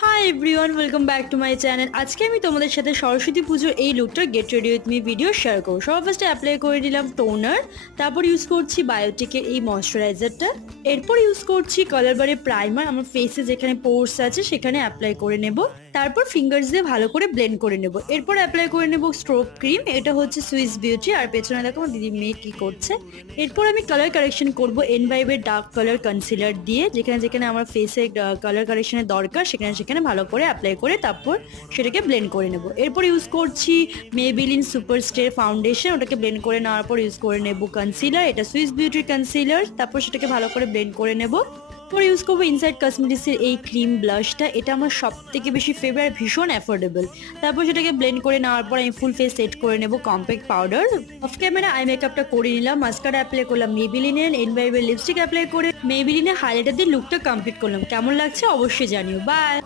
High everyone, welcome back to my channel. আজকে আমি তোমাদের সাথে সরস্বতী পুজোর এই লুকটার get ready with me video share করবো। সবার ফার্স্টে অ্যাপ্লাই করে নিলাম টোনার, তারপর ইউজ করছি বায়োটিকের এই ময়শ্চারাইজারটা, এরপর ইউজ করছি কালার বারে প্রাইমার। আমার ফেসে যেখানে পোর্স আছে সেখানে অ্যাপ্লাই করে নেব, তারপর ফিঙ্গার্স দিয়ে ভালো করে ব্লেন্ড করে নেব। এরপর অ্যাপ্লাই করে নেব স্ট্রোব ক্রিম, এটা হচ্ছে সুইস বিউটি। আর পেছনে দেখো আমার দিদি মেয়ে কি করছে। এরপর আমি কালার কারেকশন করব এনভাইবের ডার্ক কালার কনসিলার দিয়ে, যেখানে যেখানে আমার ফেসে কালার কারেকশনের দরকার সেখানে সেখানে ভালো করে অ্যাপ্লাই করে তারপর সেটাকে ব্লেন্ড করে নেব। এরপর ইউজ করছি মেবিলিন সুপার স্টে ফাউন্ডেশন, ওটাকে ব্লেন্ড করে নেওয়ার পর ইউজ করে নেব কনসিলার, এটা সুইস বিউটির কনসিলার। তারপর সেটাকে ভালো করে ব্লেন্ড করে নেব। পরে ইউজ করবো ইনসাইড কসমেটিক্সের এই ক্রিম ব্লাশটা, এটা আমার সব থেকে বেশি ফেভারিট, ভীষণ অ্যাফোর্ডেবল। তারপর সেটাকে ব্লেন্ড করে নেওয়ার পর আমি ফুল ফেস সেট করে নেব compact powder. Of camera I মেকআপটা করে নিলাম, মাস্কারা অ্যাপ্লাই করলাম মেবিলিনের, এনভাইবের লিপস্টিক অ্যাপ্লাই করে মেবিলিনের হাইলাইটার দিয়ে লুকটা কমপ্লিট করলাম। কেমন লাগছে অবশ্যই জানিও। বাই।